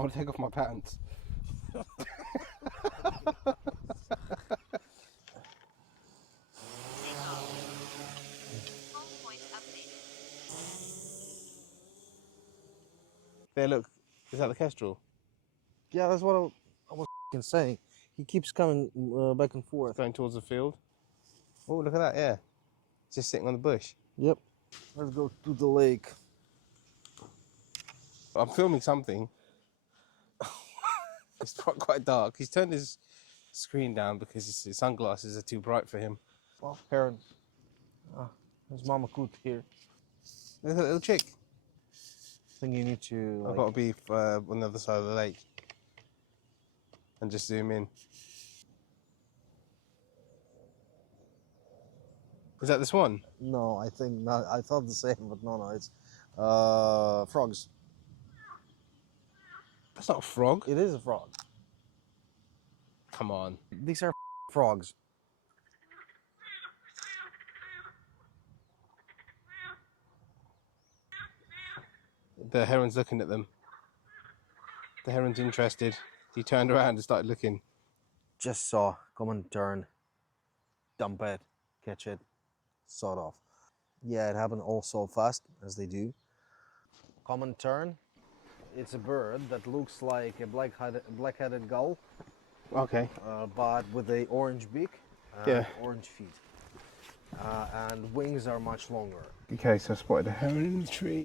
want to take off my pants. There, look. Is that the Kestrel? Yeah, that's what I was saying. He keeps coming back and forth. Going towards the field. Oh, look at that, yeah. Just sitting on the bush. Yep. Let's go to the lake. I'm filming something. It's quite dark. He's turned his screen down because his sunglasses are too bright for him. Oh, Herons. There's Mama Coot here. There's a little chick. I think you need to. I've got to be on the other side of the lake and just zoom in. Is that this one? No, I think not. I thought the same, but no, it's frogs. That's not a frog. It is a frog. Come on. These are frogs. The heron's looking at them. The heron's interested. He turned around and started looking. Just saw. Come on, turn. Dump it. Catch it. Sort of. Yeah, it happened all so fast, as they do. Common tern. It's a bird that looks like a black-headed gull, Okay. but with a orange beak and orange feet. And wings are much longer. Okay, so I spotted a heron in the tree.